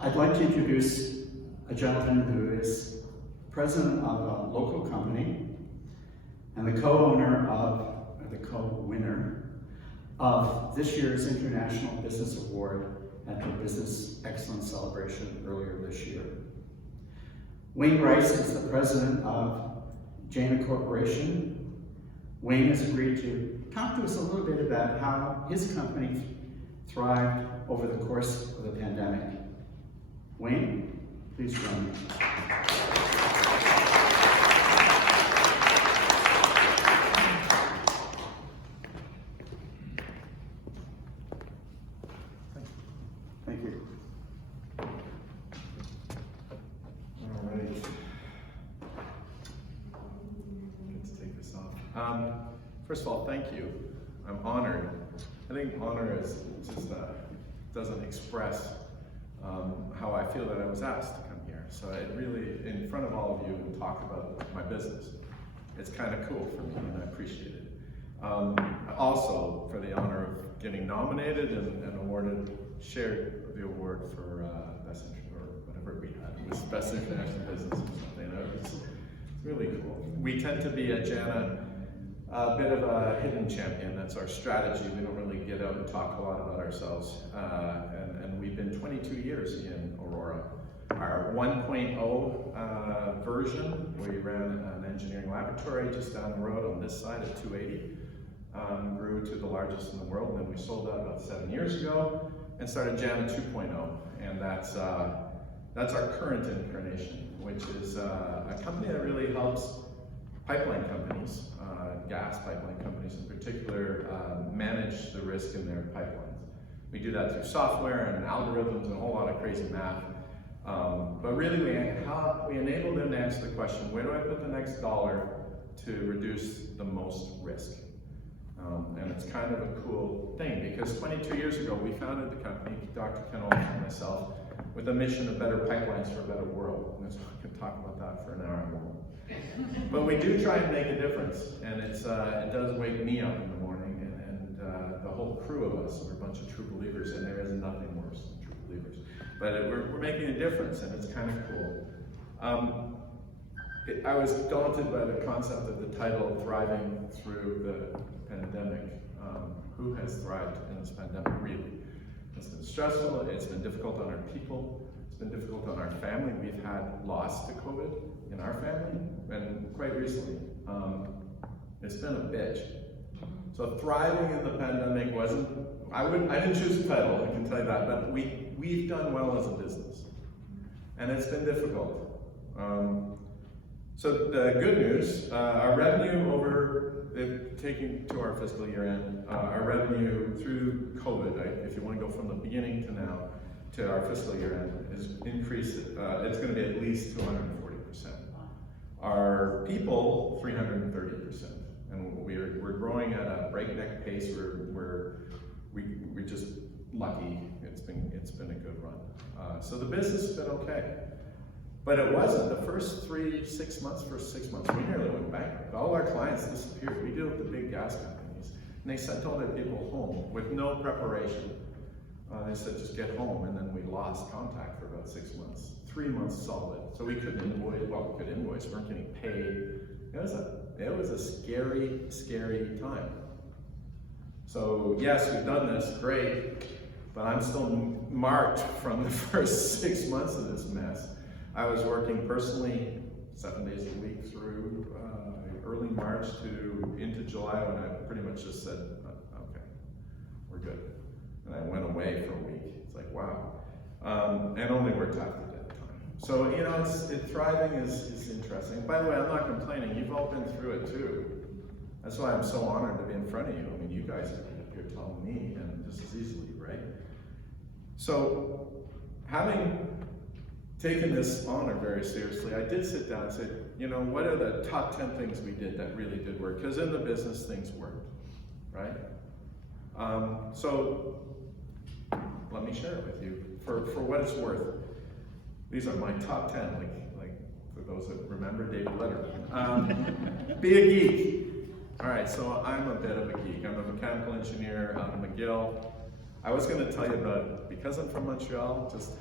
I'd like to introduce a gentleman who is president of a local company and the co-owner of, or the co-winner of this year's International Business Award at the Business Excellence Celebration earlier this year. Wayne Bryce is the president of Jana Corporation. Wayne has agreed to talk to us a little bit about how his company thrived over the course of the pandemic. Wayne, please join me. Thank you. All right. Let's take this off. First of all, thank you. I'm honored. I think honor is just doesn't express how I feel that I was asked to come here. So it really, in front of all of you, and talk about my business. It's kind of cool for me, and I appreciate it. Also, for the honor of getting nominated and awarded, shared the award for best or whatever we had. It was best international business or something. It's really cool. We tend to be at Jana a bit of a hidden champion. That's our strategy. We don't really get out and talk a lot about ourselves. And we've been 22 years in Aurora. Our 1.0 version, we ran an engineering laboratory just down the road on this side at 280, grew to the largest in the world, and then we sold that about 7 years ago and started Jana 2.0, and that's our current incarnation, which is a company that really helps pipeline companies, gas pipeline companies in particular, manage the risk in their pipelines. We do that through software and algorithms and a whole lot of crazy math. But really we enable them to answer the question, where do I put the next dollar to reduce the most risk? And it's kind of a cool thing because 22 years ago we founded the company, Dr. Ken Olson and myself, with a mission of better pipelines for a better world. And I could talk about that for an hour more. But we do try and make a difference, and it does wake me up in the morning, and the whole crew of us, we're a bunch of true believers, and there is nothing worse than true believers. But we're making a difference, and it's kind of cool. I was daunted by the concept of the title, Thriving Through the Pandemic. Who has thrived in this pandemic, really? It's been stressful, it's been difficult on our people, it's been difficult on our family. We've had loss to COVID in our family, and quite recently, it's been a bitch. So thriving in the pandemic wasn't, I didn't choose the title, I can tell you that, but we've done well as a business. And it's been difficult. So the good news, our revenue taking to our fiscal year end, our revenue through COVID, if you want to go from the beginning to now, to our fiscal year end, is increased, it's going to be at least 240%. Our people, 330%. And we're growing at a breakneck pace. We're just lucky. It's been a good run. So the business has been okay. But it wasn't. The first 6 months, we nearly went bankrupt. All our clients disappeared. We deal with the big gas companies. And they sent all their people home with no preparation. They said, just get home. And then we lost contact for about 6 months. 3 months solid. So we couldn't invoice. Well, we could invoice. We weren't getting paid. It was a scary, scary time. So yes, we've done this, great. But I'm still marked from the first 6 months of this mess. I was working personally 7 days a week through early March to into July, when I pretty much just said, okay, we're good. And I went away for a week. It's like, wow. And only worked half the time. So, thriving is interesting. By the way, I'm not complaining. You've all been through it too. That's why I'm so honored to be in front of you. I mean, you guys have been up here telling me, and just as easily, right? So, having taken this honor very seriously, I did sit down and say, what are the top 10 things we did that really did work? Because in the business, things worked, right? So let me share it with you. For what it's worth, these are my top 10, like for those that remember David Letterman. Be a geek. All right, so I'm a bit of a geek. I'm a mechanical engineer out of McGill. I was going to tell you about, because I'm from Montreal, just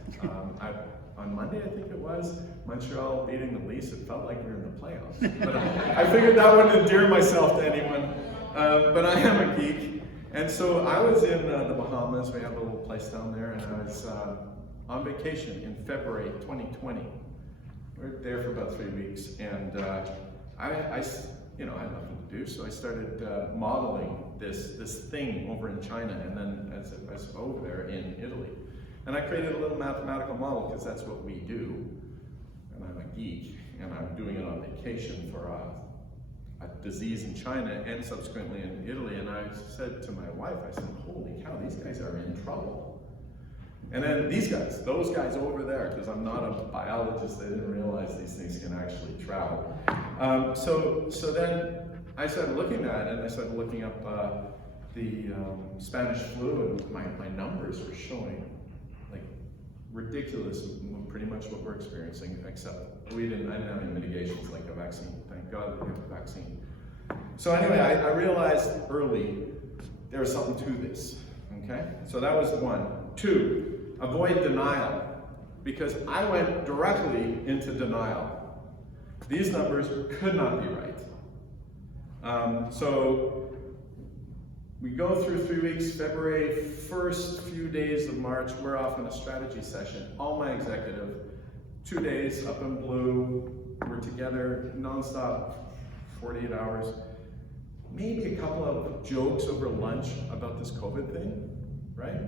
on Monday, I think it was, Montreal beating the Leafs, it felt like we were in the playoffs. But I figured that wouldn't endear myself to anyone. But I am a geek. And so I was in the Bahamas. We have a little place down there, and I was on vacation in February 2020. We were there for about 3 weeks, and I had nothing to do, so I started modeling this thing over in China, and then as I was over there in Italy. And I created a little mathematical model, because that's what we do. And I'm a geek, and I'm doing it on vacation for a disease in China and subsequently in Italy. And I said to my wife, I said, holy cow, these guys are in trouble. And then those guys over there, because I'm not a biologist, they didn't realize these things can actually travel. So then I started looking at it, and I started looking up the Spanish flu, and my numbers were showing like ridiculous, pretty much what we're experiencing, except I didn't have any mitigations like a vaccine. Thank God we have a vaccine. So anyway, I realized early there was something to this, okay? So that was one. 2, avoid denial, because I went directly into denial. These numbers could not be right. So we go through 3 weeks, February, first few days of March, we're off on a strategy session. All my executive, 2 days up in blue, we're together nonstop, 48 hours. Maybe a couple of jokes over lunch about this COVID thing, right?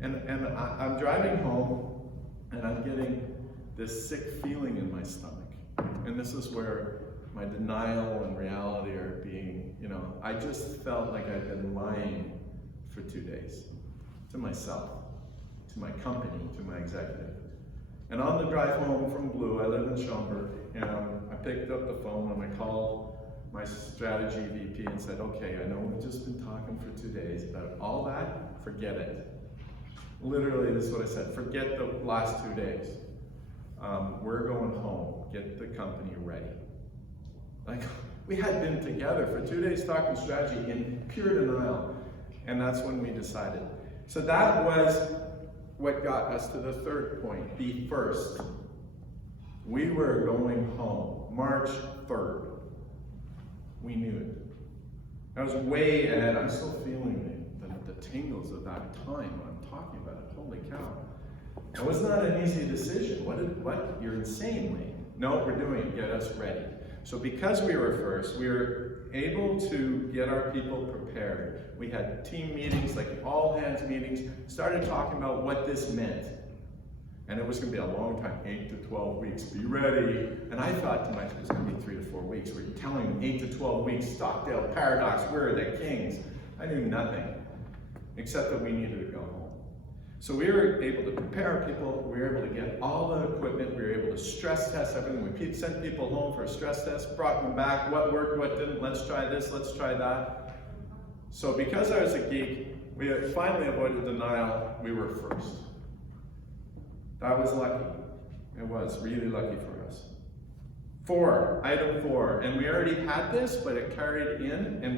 And I'm driving home, and I'm getting this sick feeling in my stomach. And this is where my denial and reality are being, I just felt like I'd been lying for 2 days to myself, to my company, to my executive. And on the drive home from Blue, I live in Schaumburg, and I picked up the phone and I called my strategy VP and said, okay, I know we've just been talking for 2 days about all that, forget it. Literally, this is what I said, forget the last 2 days. We're going home, get the company ready. Like, we had been together for 2 days talking strategy in pure denial, and that's when we decided. So that was what got us to the third point, be first. We were going home, March 3rd. We knew it. I was way ahead. I'm still feeling the tingles of that time when I'm talking about it. Holy cow. It was not an easy decision. What? You're insane, Wayne. No, we're doing it. Get us ready. So because we were first, we were able to get our people prepared. We had team meetings, like all hands meetings, started talking about what this meant. And it was going to be a long time, 8 to 12 weeks, be ready. And I thought to myself, it's going to be 3 to 4 weeks. Were you telling me 8 to 12 weeks, Stockdale Paradox, we're the kings? I knew nothing, except that we needed to go home. So we were able to prepare people, we were able to get all the equipment, we were able to stress test everything. We sent people home for a stress test, brought them back, what worked, what didn't, let's try this, let's try that. So because I was a geek, we finally avoided denial, we were first. That was lucky. It was really lucky for us. 4, item 4, and we already had this, but it carried in, and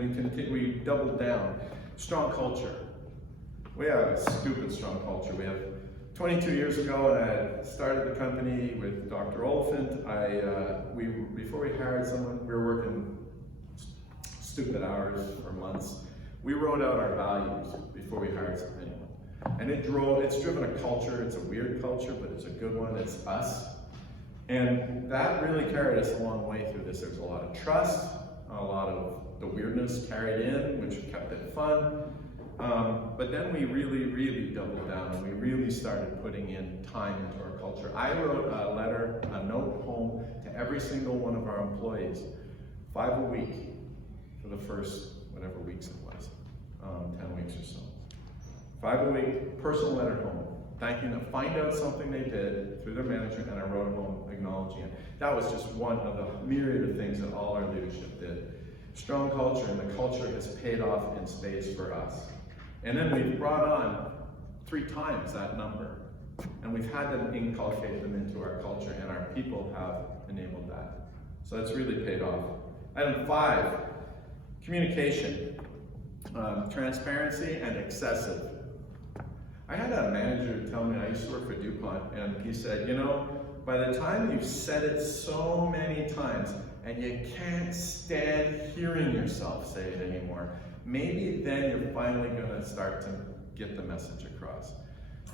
we doubled down. Strong culture. We have a stupid strong culture. We have 22 years ago, I started the company with Dr. Oliphant. Before we hired someone, we were working stupid hours for months. We wrote out our values before we hired anyone. And it's driven a culture. It's a weird culture, but it's a good one. It's us. And that really carried us a long way through this. There's a lot of trust, a lot of the weirdness carried in, which kept it fun. But then we really, really doubled down, and we really started putting in time into our culture. I wrote a note home to every single one of our employees, 5 a week for the first whatever weeks it was, 10 weeks or so. 5 a week, personal letter home, thanking them, find out something they did through their manager, and I wrote home acknowledging it. That was just one of the myriad of things that all our leadership did. Strong culture, and the culture has paid off in spades for us. And then we've brought on 3 times that number, and we've had them inculcate them into our culture, and our people have enabled that. So that's really paid off. Item 5, communication, transparency and excessive. I had a manager tell me, I used to work for DuPont, and he said, you know, by the time you've said it so many times, and you can't stand hearing yourself say it anymore, maybe then you're finally gonna start to get the message across.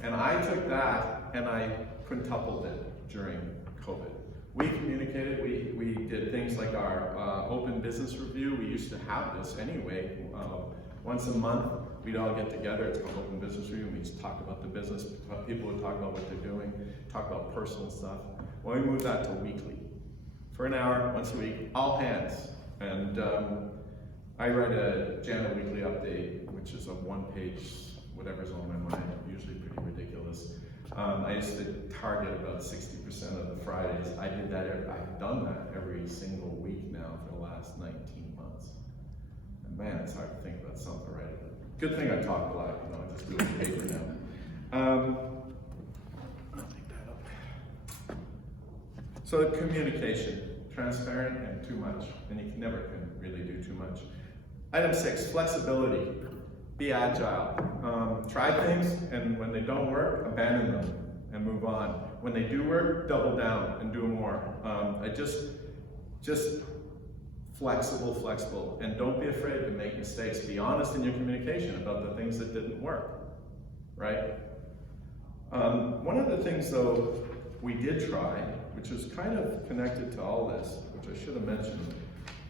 And I took that and I quintupled it during COVID. We communicated, we did things like our open business review. We used to have this anyway. Once a month, we'd all get together. It's called open business review. We just talk about the business. People would talk about what they're doing, talk about personal stuff. Well, we moved that to weekly. For an hour, once a week, all hands. And I write a Jana weekly update, which is a one-page, whatever's on my mind, usually pretty ridiculous. I used to target about 60% of the Fridays. I've done that every single week now for the last 19 months. And man, it's hard to think about something to write about. Good thing I talk a lot, you know, I just do it on paper now. I'll take that up. So communication, transparent and too much, and you never can really do too much. Item 6, flexibility. Be agile. Try things, and when they don't work, abandon them and move on. When they do work, double down and do more. Just flexible, and don't be afraid to make mistakes. Be honest in your communication about the things that didn't work, right? One of the things, though, we did try, which is kind of connected to all this, which I should have mentioned,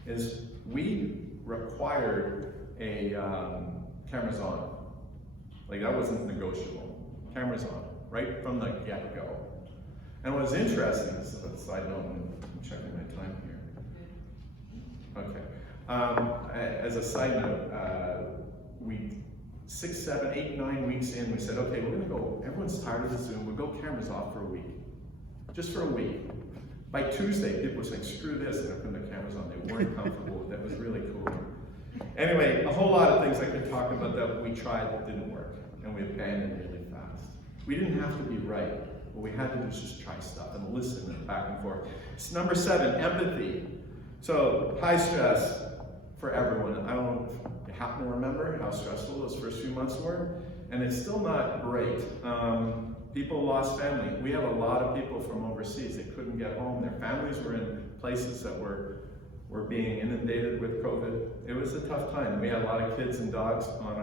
is we required a cameras on. Like, that wasn't negotiable. Cameras on, right from the get-go. And what's interesting, this is a side note, I'm checking my time here. Okay. As a side note, we 6, 7, 8, 9 weeks in, we said, okay, we're gonna go, everyone's tired of the Zoom, we'll go cameras off for a week. Just for a week. By Tuesday, people were saying, screw this, and they're putting the cameras on. They weren't comfortable with it. It was really cool. Anyway, a whole lot of things I could talk about that we tried that didn't work, and we abandoned really fast. We didn't have to be right. What we had to do was just try stuff and listen and back and forth. It's number 7, empathy. So, high stress for everyone. I don't know if you happen to remember how stressful those first few months were, and it's still not great. People lost family. We have a lot of people from overseas. They couldn't get home. Their families were in places that were being inundated with COVID. It was a tough time. We had a lot of kids and dogs on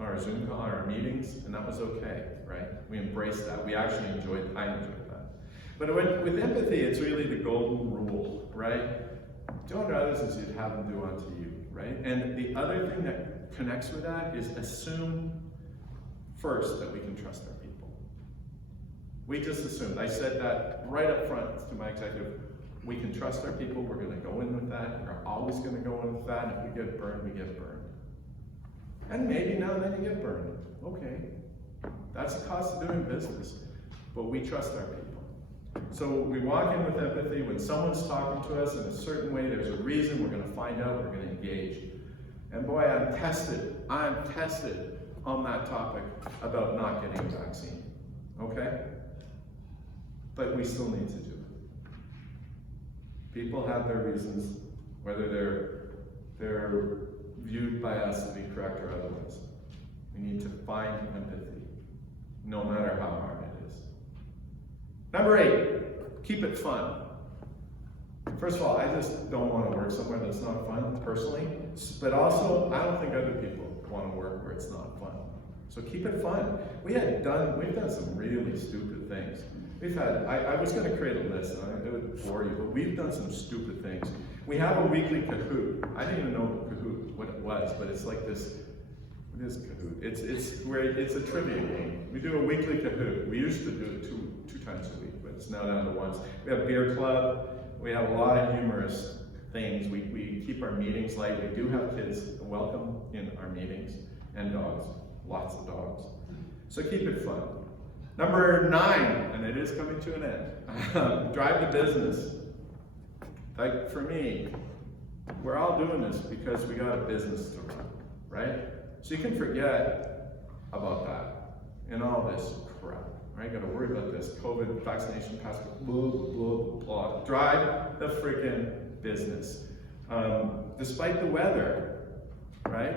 our Zoom call, our meetings, and that was okay, right? We embraced that. I enjoyed that. But with empathy, it's really the golden rule, right? Do unto others as you'd have them do unto you, right? And the other thing that connects with that is assume first that we can trust our people. We just assumed. I said that right up front to my executive. We can trust our people. We're going to go in with that. We're always going to go in with that. And if we get burned, we get burned. And maybe now and then you get burned. Okay. That's the cost of doing business. But we trust our people. So we walk in with empathy. When someone's talking to us in a certain way, there's a reason. We're going to find out. We're going to engage. And boy, I'm tested on that topic about not getting a vaccine. Okay? But we still need to do it. People have their reasons, whether they're viewed by us to be correct or otherwise. We need to find empathy, no matter how hard it is. Number 8, keep it fun. First of all, I just don't want to work somewhere that's not fun, personally. But also, I don't think other people want to work where it's not fun. So keep it fun. We've done some really stupid things. I was going to create a list, and it would bore you, but we've done some stupid things. We have a weekly Kahoot. I didn't even know what it was, but it's like this. What is Kahoot? It's a trivia game. We do a weekly Kahoot. We used to do it two times a week, but it's now down to once. We have beer club. We have a lot of humorous things. We keep our meetings light. We do have kids welcome in our meetings, and dogs. Lots of dogs. So keep it fun. Number 9, and it is coming to an end, drive the business. Like for me, we're all doing this because we got a business to run, right? So you can forget about that and all this crap, right? Got to worry about this COVID, vaccination passport, blah, blah, blah, blah. Drive the freaking business. Despite the weather, right?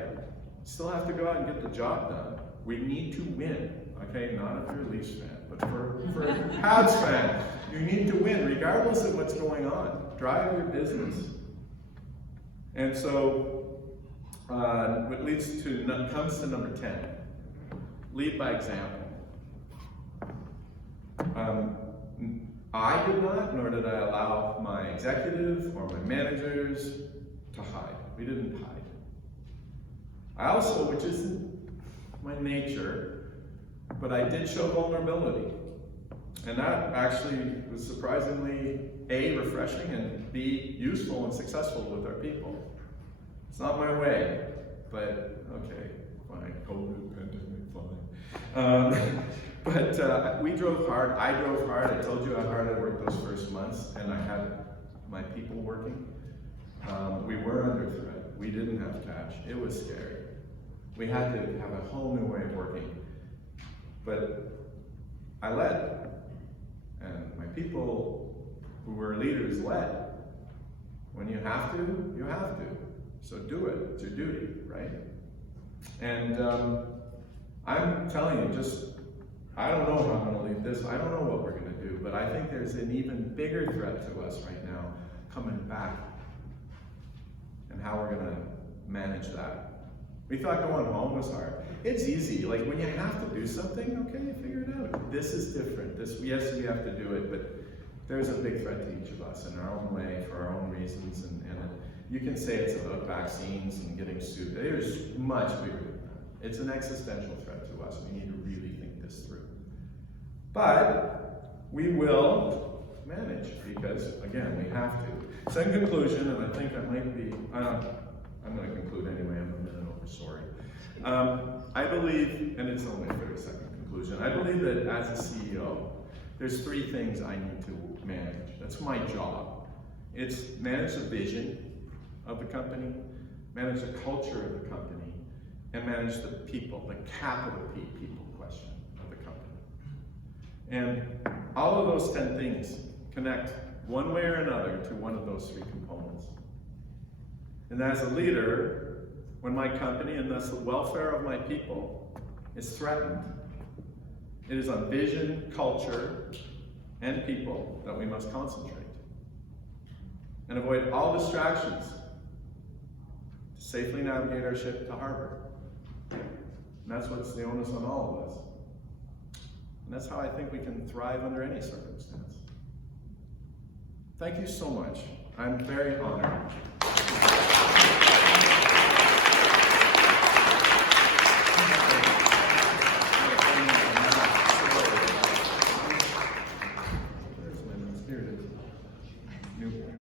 Still have to go out and get the job done. We need to win, okay? Not if you're a Leafs fan, but for a Habs fan, you need to win regardless of what's going on. Drive your business. And so, what comes to number 10, lead by example. I did not, nor did I allow my executive or my managers to hide. We didn't hide. I also, which isn't my nature, but I did show vulnerability. And that actually was surprisingly, A, refreshing, and B, useful and successful with our people. It's not my way, but okay, fine, COVID, pandemic, fine. But we drove hard, I drove hard, I told you how hard I worked those first months, and I had my people working. We were under threat, we didn't have cash, it was scary. We had to have a whole new way of working. But I led, and my people who were leaders led. When you have to, you have to. So do it, it's your duty, right? And I'm telling you, I don't know how I'm gonna lead this, I don't know what we're gonna do, but I think there's an even bigger threat to us right now coming back, and how we're gonna manage that. We thought going home was hard. It's easy, like when you have to do something, okay, you figure it out. This is different, yes, we have to do it, but there's a big threat to each of us in our own way, for our own reasons, and you can say it's about vaccines and getting sued. There's much bigger than that. It's an existential threat to us. We need to really think this through. But we will manage because, again, we have to. So in conclusion, and I think I might be, I'm going to conclude anyway, I'm a minute over, sorry. I believe, and it's only a 30-second conclusion, I believe that as a CEO, there's 3 things I need to manage. That's my job. It's manage the vision of the company, manage the culture of the company, and manage the people, the capital P people question of the company. And all of those 10 things connect one way or another to one of those 3 components. And as a leader, when my company, and thus the welfare of my people, is threatened, it is on vision, culture, and people that we must concentrate. And avoid all distractions to safely navigate our ship to harbor. And that's what's the onus on all of us. And that's how I think we can thrive under any circumstance. Thank you so much. I'm very honored.